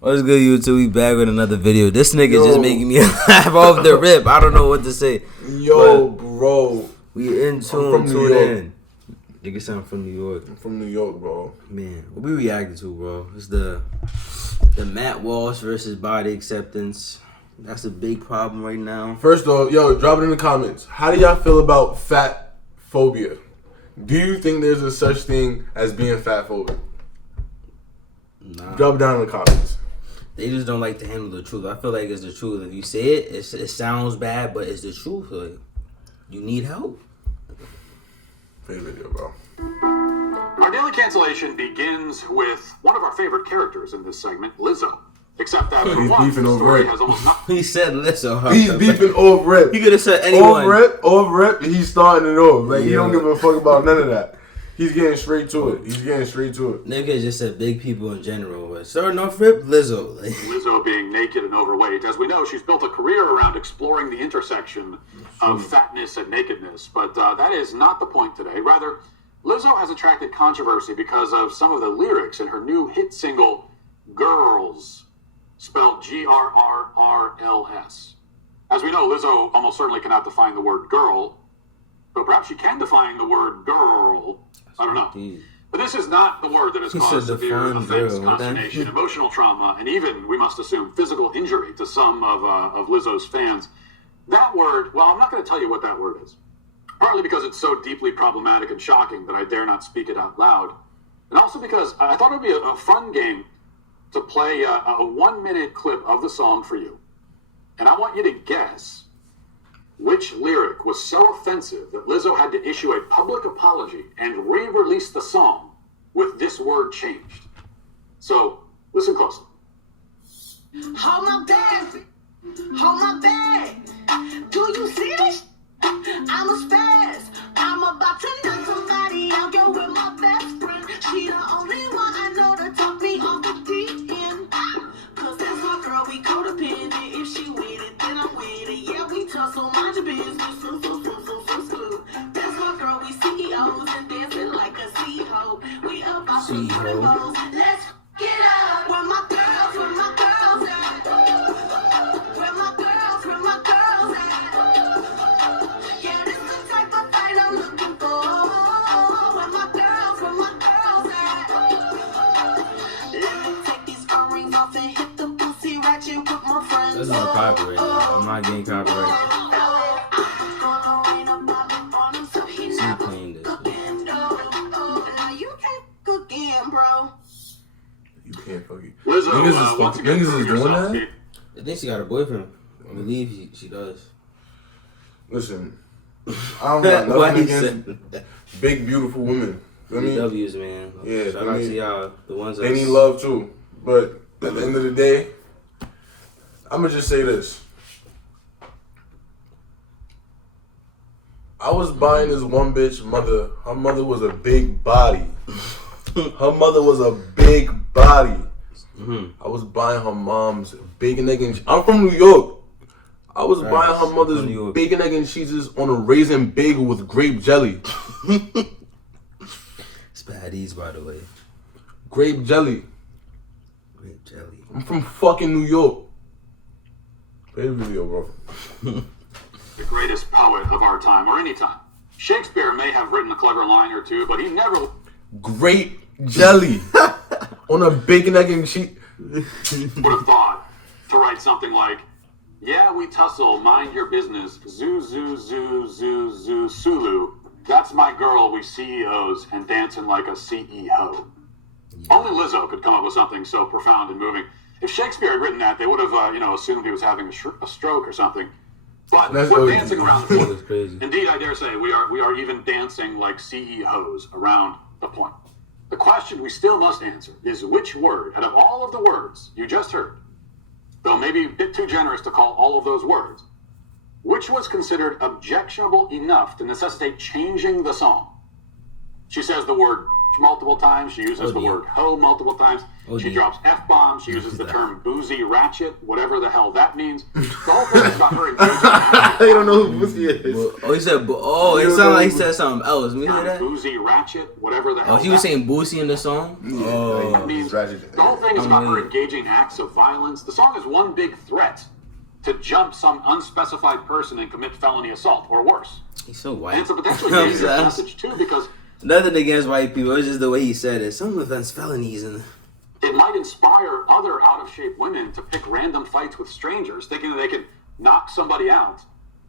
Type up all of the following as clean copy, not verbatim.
What's good, YouTube? We back with another video. This nigga just making me laugh off the rip. I don't know what to say. Yo, bro. We in tune in. Nigga sound from New York. I'm from New York, bro. Man, what we reacting to, bro? It's the Matt Walsh versus body acceptance. That's a big problem right now. First off, yo, drop it in the comments. How do y'all feel about fat phobia? Do you think there's a such thing as being fat phobic? Nah. Drop it down in the comments. They just don't like to handle the truth. I feel like it's the truth. If you say it, it sounds bad, but it's the truth. Like, you need help. Play the video, bro. Our daily cancellation begins with one of our favorite characters in this segment, Lizzo. Except that for He's once, beefing the over story it. has almost nothing. He said Lizzo. He's beefing off rip. He could have said anyone. Off rip, he's starting it off. Like, he don't Yeah. give a fuck about none of that. He's getting straight to it. Nigga just said big people in general. But starting off rip, Lizzo. Lizzo being naked and overweight. As we know, she's built a career around exploring the intersection of fatness and nakedness. But that is not the point today. Rather, Lizzo has attracted controversy because of some of the lyrics in her new hit single, Girls, spelled Grrrls. As we know, Lizzo almost certainly cannot define the word girl, but perhaps she can define the word girl. I don't know. But this is not the word that has caused severe offense, consternation, emotional trauma, and even, we must assume, physical injury to some of Lizzo's fans. That word, well, I'm not going to tell you what that word is. Partly because it's so deeply problematic and shocking that I dare not speak it out loud. And also because I thought it would be a fun game to play a 1-minute clip of the song for you. And I want you to guess which lyric was so offensive that Lizzo had to issue a public apology and re-release the song with this word changed. So, listen closely. Hold my bag, hold my bag. Do you see this? I'm a spaz. I'm about to knock somebody out. Go with my best friend. She the only one I know to talk me off the deep end. Cause that's my girl, we codependent. If she with it, then I'm with it. Yeah, we tussle, mind your business. That's my girl, we CEOs and dancing like a C-ho. We about to rainbows. Let's get up. Where my girls at? Where my girls at? Yeah, this the type of fight I'm looking for. Where my girls at? Let me take these earrings off and hit the pussy ratchet with my friends. That's not copyright. I'm not getting copyright. She claimed this. Now you can't cook in, bro. You can't fuck it. Lizzo, Niggas is doing that? I think she got a boyfriend. I believe she does. Listen, I don't got nothing against big, beautiful women. I mean, W's, man. Yeah, shout out to y'all. The ones they need love too. But at the end of the day, I'm gonna just say this. I was buying this one bitch mother. Her mother was a big body. Her mother was a big body. I was buying her mom's bacon, egg, and I'm from New York. I was buying her mother's bacon, egg, and cheeses on a raisin bagel with grape jelly. It's baddies, by the way. Grape jelly. Grape jelly. I'm from fucking New York. Play the video, bro. The greatest poet of our time, or any time. Shakespeare may have written a clever line or two, but he never... Grape jelly on a bacon, egg, and cheese. would have thought to write something like, yeah, we tussle, mind your business, zoo, zoo, zoo, zoo, zoo, Sulu. That's my girl, we CEOs, and dancing like a CEO. Only Lizzo could come up with something so profound and moving. If Shakespeare had written that, they would have, assumed he was having a stroke or something. But we're dancing around the point. Crazy. Indeed, I dare say, we are even dancing like CEOs around the point. The question we still must answer is which word, out of all of the words you just heard, though maybe a bit too generous to call all of those words, which was considered objectionable enough to necessitate changing the song? She says the word multiple times. She uses the word ho multiple times. She drops F-bombs. She uses the term boozy ratchet, whatever the hell that means. The whole thing is about her engaging. You don't know who Boosie is. He said, it sounded like he said something else. You hear that? Boozy ratchet, whatever the hell. Oh, he was saying Boosie in the song? That means the whole thing is about her engaging acts of violence. The song is one big threat to jump some unspecified person and commit felony assault or worse. He's so white. And it's a potentially dangerous message too, because nothing against white people. It's just the way he said it. Some of us felonies and. It might inspire other out-of-shape women to pick random fights with strangers, thinking that they can knock somebody out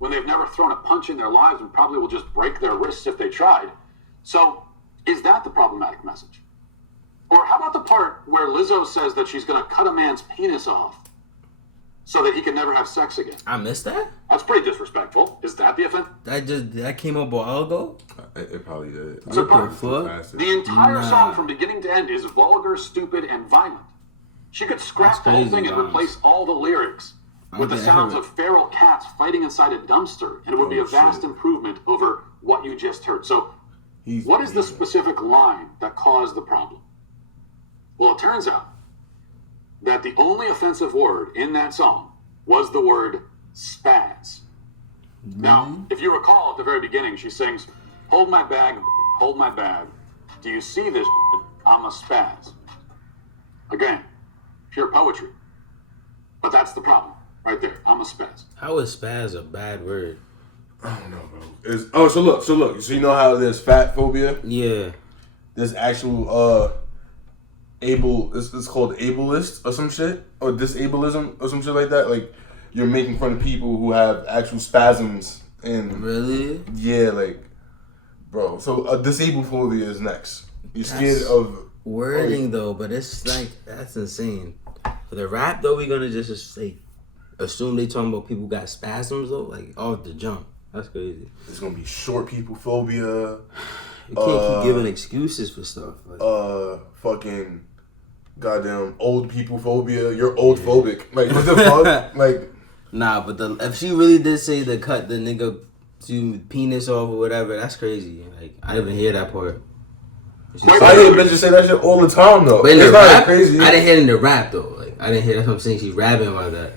when they've never thrown a punch in their lives and probably will just break their wrists if they tried. So, is that the problematic message? Or how about the part where Lizzo says that she's going to cut a man's penis off so that he can never have sex again? I missed that? That's pretty disrespectful. Is that the offense? That came up a while ago? It probably did. So the entire song from beginning to end is vulgar, stupid, and violent. She could scrap the whole thing and replace all the lyrics with the sounds of feral cats fighting inside a dumpster, and it would be a vast improvement over what you just heard. So what is the specific line that caused the problem? Well, it turns out that the only offensive word in that song was the word spaz. Now, if you recall at the very beginning, she sings, hold my bag, do you see this? I'm a spaz. Again, pure poetry. But that's the problem, right there. I'm a spaz. How is spaz a bad word? I don't know, bro. So look. So you know how there's fat phobia? Yeah. There's actual, it's called ableist or some shit, or disableism or some shit like that. Like, you're making fun of people who have actual spasms and really, yeah, like, bro. So a disabled phobia is next. You're scared of wording though, but it's like that's insane. For the rap though, we're gonna just like assume they talking about people who got spasms though, like off the jump. That's crazy. It's gonna be short people phobia. You can't keep giving excuses for stuff. Like, fucking goddamn old people phobia. You're old phobic. Like, what the fuck? Like, nah, but if she really did say to cut the nigga to penis off or whatever, that's crazy. Like, I didn't even hear that part. I hear bitches say that shit all the time though. But in it's the not rap, crazy. I didn't hear it in the rap though. Like, I didn't hear that's what I'm saying. She's rapping about that.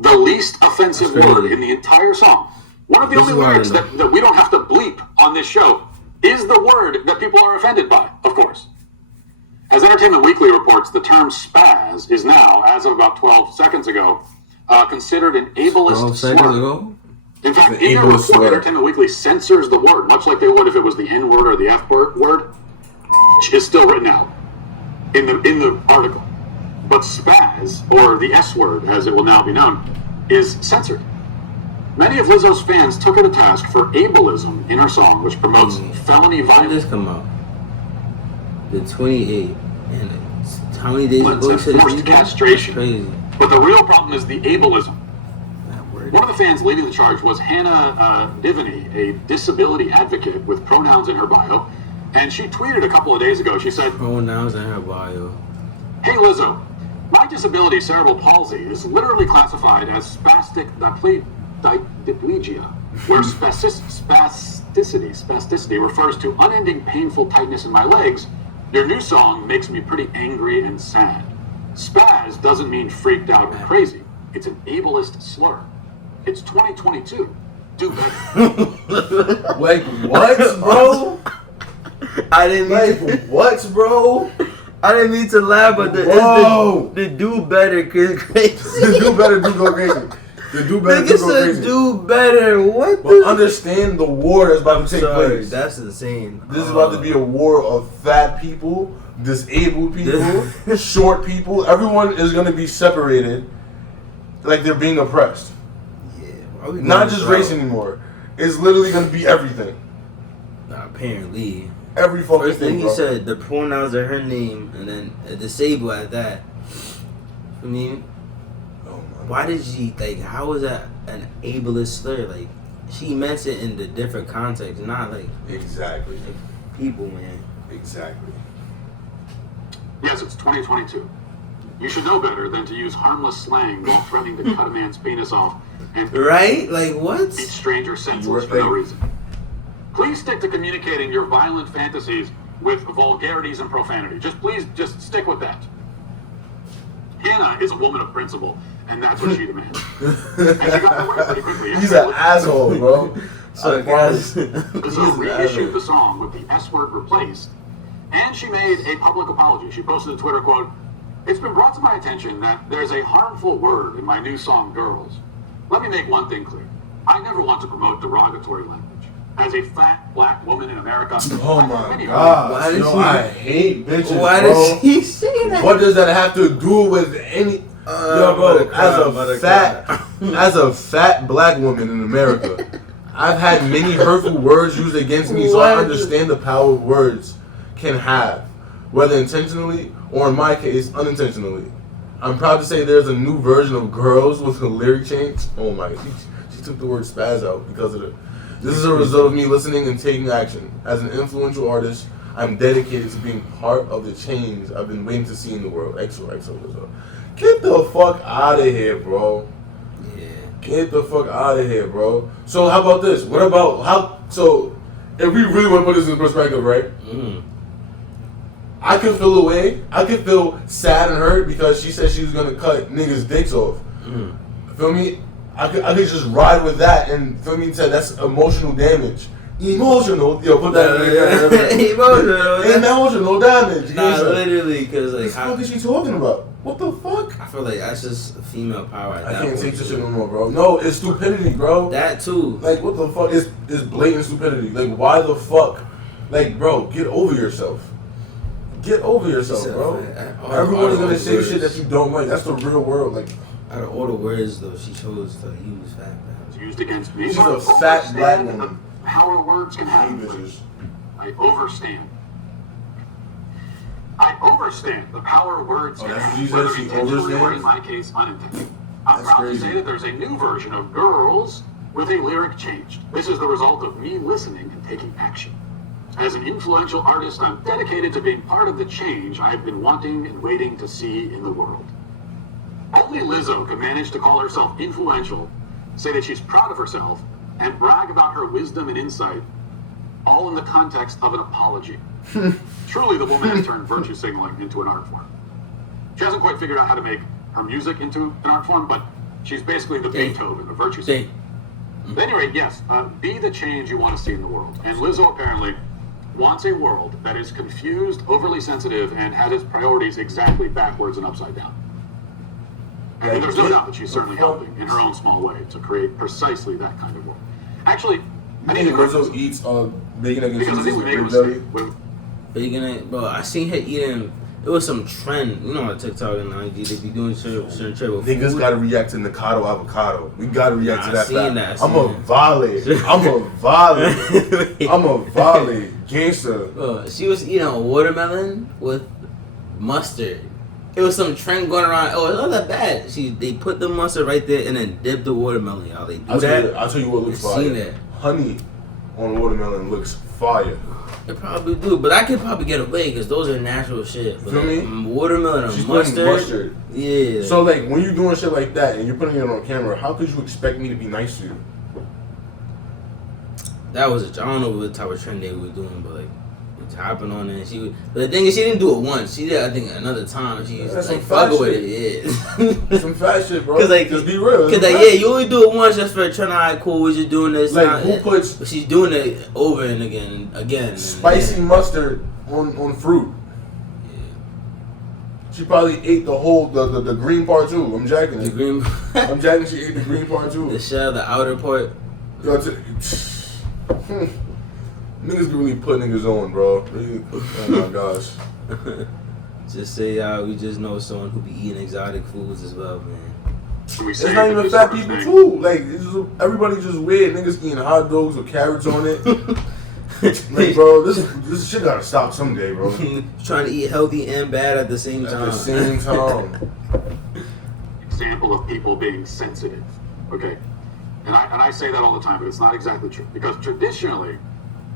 The least offensive word in the entire song. One of the only lyrics that we don't have to bleep on this show is the word that people are offended by, of course. As Entertainment Weekly reports, the term spaz is now, as of about 12 seconds ago, considered an ableist slur. In fact, in their report, Entertainment Weekly censors the word, much like they would if it was the N word or the F word, which is still written out in the article. But spaz, or the S word, as it will now be known, is censored. Many of Lizzo's fans took her to task for ableism in her song, which promotes felony violence. When did this come out? The 28th. And how many days ago? Forced castration. Crazy. But the real problem is the ableism. One of the fans leading the charge was Hannah Divany, a disability advocate with pronouns in her bio, and she tweeted a couple of days ago. She said, "Pronouns in her bio. Hey Lizzo, my disability, cerebral palsy, is literally classified as spastic diplegia, where spasticity refers to unending painful tightness in my legs. Your new song makes me pretty angry and sad. Spaz doesn't mean freaked out or crazy. It's an ableist slur. It's 2022. Do better." Like what, bro? I didn't mean what, bro? I didn't mean to laugh, but the do better is crazy. The do better do go crazy. The do better do go crazy. Do better. What? But understand the war that's about to take place. That's insane. This is about to be a war of fat people, disabled people, short people. Everyone is going to be separated, like they're being oppressed. Yeah. Not just race anymore. It's literally going to be everything. Apparently. Every fucking First thing thing, he said, the pronouns are her name, and then disabled at that. I mean, why did she, like, how is that an ableist slur? Like, she meant it in the different context, not like... Exactly. Like, people, man. Exactly. Yes, it's 2022. You should know better than to use harmless slang while threatening to cut a man's penis off and... Right? Like, what? ...beat strangers senseless for no reason. Please stick to communicating your violent fantasies with vulgarities and profanity. Just stick with that. Hannah is a woman of principle, and that's what she demands. And she got away pretty quickly. He's an asshole, bro. So guys, Lizzo reissued the song with the S word replaced, and she made a public apology. She posted a Twitter quote, "It's been brought to my attention that there's a harmful word in my new song, Girls. Let me make one thing clear. I never want to promote derogatory language. As a fat black woman in America, oh my God! Why did I hate bitches, why bro. did she say that? What does that have to do with any? Yo, bro, as a fat black woman in America, I've had many hurtful words used against me, so I understand the power words can have, whether intentionally or, in my case, unintentionally. I'm proud to say there's a new version of Girls with a lyric change. Oh my, she took the word spaz out because of it. This is a result of me listening and taking action. As an influential artist, I'm dedicated to being part of the change I've been waiting to see in the world. XOXO. Get the fuck out of here, bro. Yeah. Get the fuck out of here, bro. So how about this? What about so if we really want to put this in perspective, right? Mm-hmm. I could feel away. I could feel sad and hurt because she said she was gonna cut niggas' dicks off. Mm-hmm. Feel me? I could just ride with that and feel me say that's emotional damage. Emotional, yo, put that in there. Emotional damage. Nah, literally, because like, what the fuck is she talking about? What the fuck? I feel like that's just female power. I can't take this shit no more, bro. No, it's stupidity, bro. That too. Like, what the fuck? It's blatant stupidity. Like, why the fuck? Like, bro, get over yourself. Get over yourself, bro. Everyone's gonna say shit that you don't like. That's the real world. Like, out of all the words though, she chose to use fat. It's used against me. She's a fat black woman. Power words can have. I overstand. I overstand the power words can have, whether intentionally or, in my case, unintentionally. I'm proud to say that there's a new version of Girls with a lyric changed. This is the result of me listening and taking action. As an influential artist, I'm dedicated to being part of the change I've been wanting and waiting to see in the world. Only Lizzo can manage to call herself influential, say that she's proud of herself, and brag about her wisdom and insight, all in the context of an apology. Truly, the woman has turned virtue signaling into an art form. She hasn't quite figured out how to make her music into an art form, but she's basically the Beethoven of virtue signaling. At any rate, yes, be the change you want to see in the world. And Lizzo apparently wants a world that is confused, overly sensitive, and has its priorities exactly backwards and upside down. And there's no doubt that she's certainly helping in her own small way to create precisely that kind of world. Actually, I need to Lizzo eats bacon egg and because I think we made a jelly. mistake. Bro, I seen her eating. It was some trend, you know, on TikTok and IG. They be doing certain shit with Niggas food. gotta react to Nikado avocado. We gotta react to that seen fact. that, I'm a volley gangster. She was eating a watermelon with mustard. It was some trend going around. Oh, it's not that bad. They put the mustard right there and then dip the watermelon. Y'all, they do that. I'll tell you what looks fire. Seen that. Honey on watermelon looks fire. It probably do, but I could probably get away because those are natural shit. But Feel me? Watermelon and She's mustard. Yeah. So like when you're doing shit like that and you're putting it on camera, how could you expect me to be nice to you? That was I don't know what type of trend they were doing, but like it's hopping on it. But the thing is, she didn't do it once. She did, I think, another time. She used to like fuck with it. Yeah. Some fat shit, bro. Cause like, just be real. Cause like, yeah, you only do it once just for trying to act cool. We're just doing this. Like who puts? But she's doing it over and again and again. Spicy mustard on fruit. Yeah. She probably ate the whole the green part too. I'm jacking The it. green. I'm jacking. She ate the green part too. The shell, the outer part. Yo, niggas can really put niggas on, bro. Really, oh my gosh. Just say we just know someone who be eating exotic foods as well, man. It's not even fat people too. Like it's just, everybody's just weird. Niggas eating hot dogs with carrots on it. Like, bro, this shit gotta stop someday, bro. Trying to eat healthy and bad at the same time. At the same time. Example of people being sensitive. Okay, and I say that all the time, but it's not exactly true because traditionally,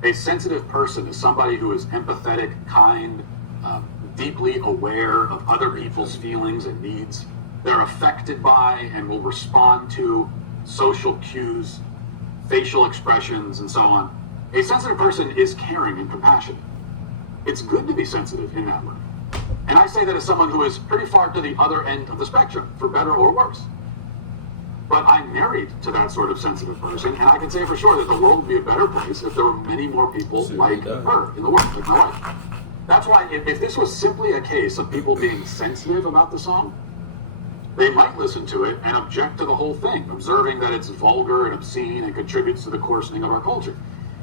a sensitive person is somebody who is empathetic, kind, deeply aware of other people's feelings and needs. They're affected by and will respond to social cues, facial expressions, and so on. A sensitive person is caring and compassionate. It's good to be sensitive in that way. And I say that as someone who is pretty far to the other end of the spectrum, for better or worse. But I'm married to that sort of sensitive person, and I can say for sure that the world would be a better place if there were many more people like her in the world, like my wife. That's why if this was simply a case of people being sensitive about the song, they might listen to it and object to the whole thing, observing that it's vulgar and obscene and contributes to the coarsening of our culture.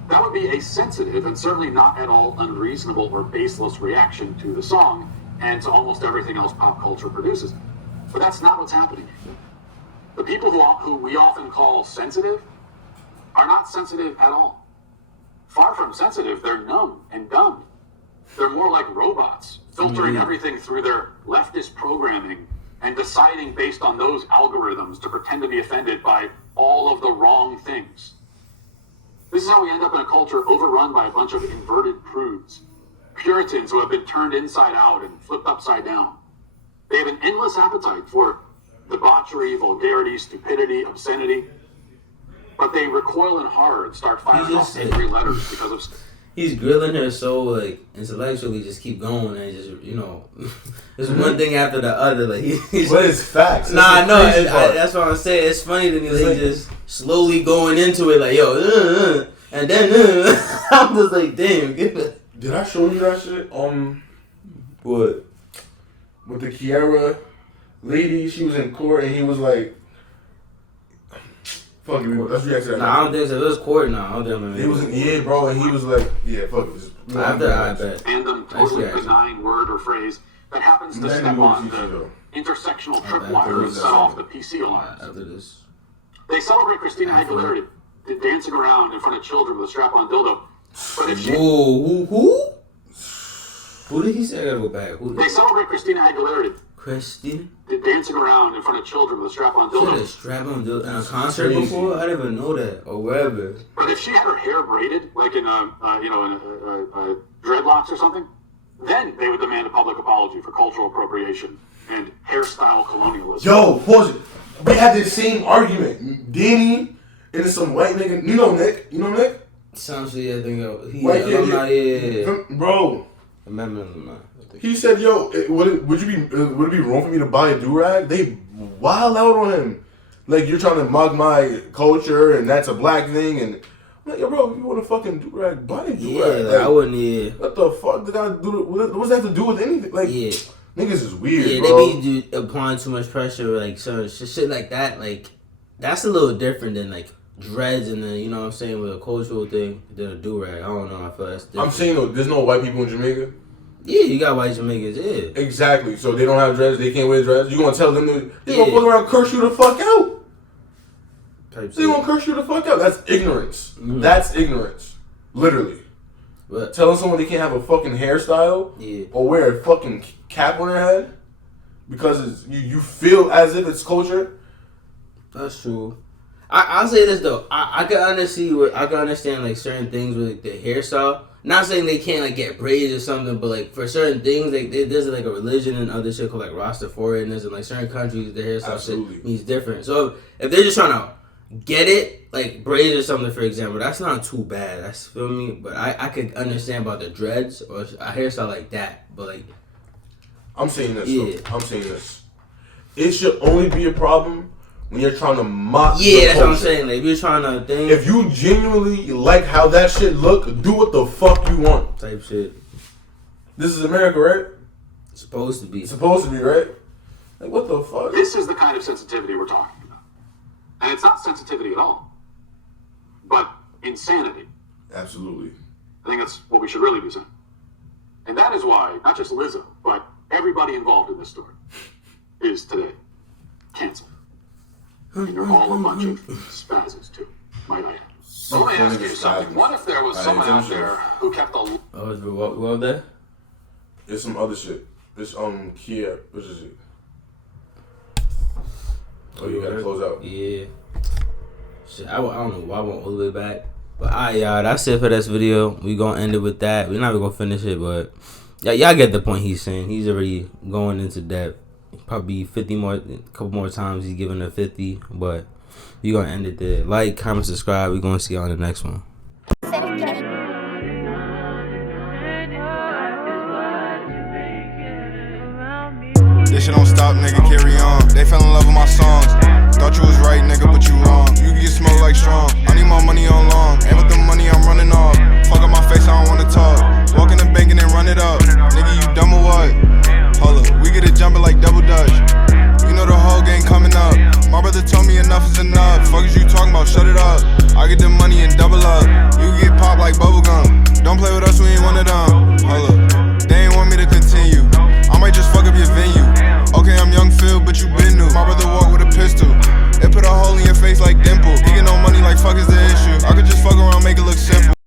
That would be a sensitive and certainly not at all unreasonable or baseless reaction to the song and to almost everything else pop culture produces. But that's not what's happening. The people who we often call sensitive are not sensitive at all. Far from sensitive, they're numb and dumb. They're more like robots, filtering everything through their leftist programming and deciding based on those algorithms to pretend to be offended by all of the wrong things. This is how we end up in a culture overrun by a bunch of inverted prudes, Puritans who have been turned inside out and flipped upside down. They have an endless appetite for debauchery, vulgarity, stupidity, obscenity, but they recoil in horror and start firing off angry letters because of... He's grilling her so, like, intellectually, just keep going and just, you know, there's one thing after the other. Like, he's but it's facts. Nah, I know. That's what I'm saying. It's funny to me. Like, just slowly going into it, like, yo, and then, I'm just like, damn, get it. Did I show you that shit? What? With the Kiara lady, she was in court and he was like, fuck it, let's react to that. Nah, I don't think so. It was court now. I don't think he was in, bro, and he was like, yeah, fuck it. I bet. Random, totally benign word or phrase that happens to step on the intersectional tripwire and set off the PC alarms. After this. They celebrate Christina Aguilera dancing around in front of children with a strap-on dildo. But if she... Whoa, who? Who did he say? I gotta go back. They celebrate Christina Aguilera dancing around in front of children with a strap-on dildo. She had a strap-on dildo in a concert before? I didn't even know that, or wherever. But if she had her hair braided, like in a dreadlocks or something, then they would demand a public apology for cultural appropriation and hairstyle colonialism. Yo, pause it. We had this same argument. Danny and some white nigga. You know Nick? Essentially, I think he white kid, bro. He said, "Yo, would it be wrong for me to buy a do-rag?" They wild out on him, like you're trying to mock my culture and that's a black thing. And I'm like, yo, bro, if you want a fucking do-rag, buy a do-rag. Yeah, like, I wouldn't. Yeah. What the fuck did I do? What does that have to do with anything? Like, yeah. Niggas is weird, yeah, bro. They be applying too much pressure, like so shit like that. Like that's a little different than like dreads and then, you know what I'm saying, with a cultural thing than a do-rag. I don't know. I feel that's different. I'm saying though, there's no white people in Jamaica. Yeah, you got white Jamaicans, yeah. Exactly. So they don't have dreads, they can't wear dreads. You gonna tell them they gonna fuck around, curse you the fuck out. They gonna curse you the fuck out. That's ignorance. Mm-hmm. That's ignorance. Literally. But telling someone they can't have a fucking hairstyle or wear a fucking cap on their head because you feel as if it's culture. That's true. I'll say this though. I can understand like certain things with the hairstyle. Not saying they can't like get braids or something, but like for certain things, like there's like a religion and other shit called like Rastafarianism. Like certain countries, the hairstyle shit means different. So if they're just trying to get it, like braids or something, for example, that's not too bad. That's, feel me? But I could understand about the dreads or a hairstyle like that. But like, I'm saying this. Yeah. I'm saying this. It should only be a problem when you're trying to mock the that's culture. what I'm saying. Like, if you're trying to think. If you genuinely like how that shit look, do what the fuck you want. Type shit. This is America, right? Supposed to be. Supposed to be, right? Like, what the fuck? This is the kind of sensitivity we're talking about. And it's not sensitivity at all, but insanity. Absolutely. I think that's what we should really be saying. And that is why, not just Lizzo, but everybody involved in this story is today canceled. And you're all a bunch of spazzes, too, might I add. So let me ask you something. What if there was someone out there who kept a... Oh, is what there? There's some other shit. It's Kia. Which is it? Oh, you gotta close out. Yeah. Shit, I don't know why I went all the way back. But alright, y'all, that's it for this video. We gonna end it with that. We're not even gonna finish it, but y'all get the point he's saying. He's already going into depth. Probably 50 more, a couple more times he's giving a 50, but we gonna end it there. Like, comment, subscribe. We're gonna see you on the next one. shit don't stop, nigga, carry on. They fell in love with my songs. Thought you was right, nigga, but you wrong. You can get smoked like strong. I need more money on long. Ain't with the money, I'm running off. Fuck up my face, I don't wanna talk. Walk in the bank and then run it up. Nigga, you dumb or what? Hold up, we get it jumping like double dutch. You know the whole game coming up. My brother told me enough is enough. Fuck is you talking about? Shut it up. I get the money and double up. You get popped like bubblegum. Don't play with us, we ain't one of them. Hold up, they ain't want me to continue. I might just fuck up your venue. Okay, I'm young Phil, but you been new. My brother walk with a pistol. It put a hole in your face like dimple. He get no money like fuck is the issue. I could just fuck around, make it look simple.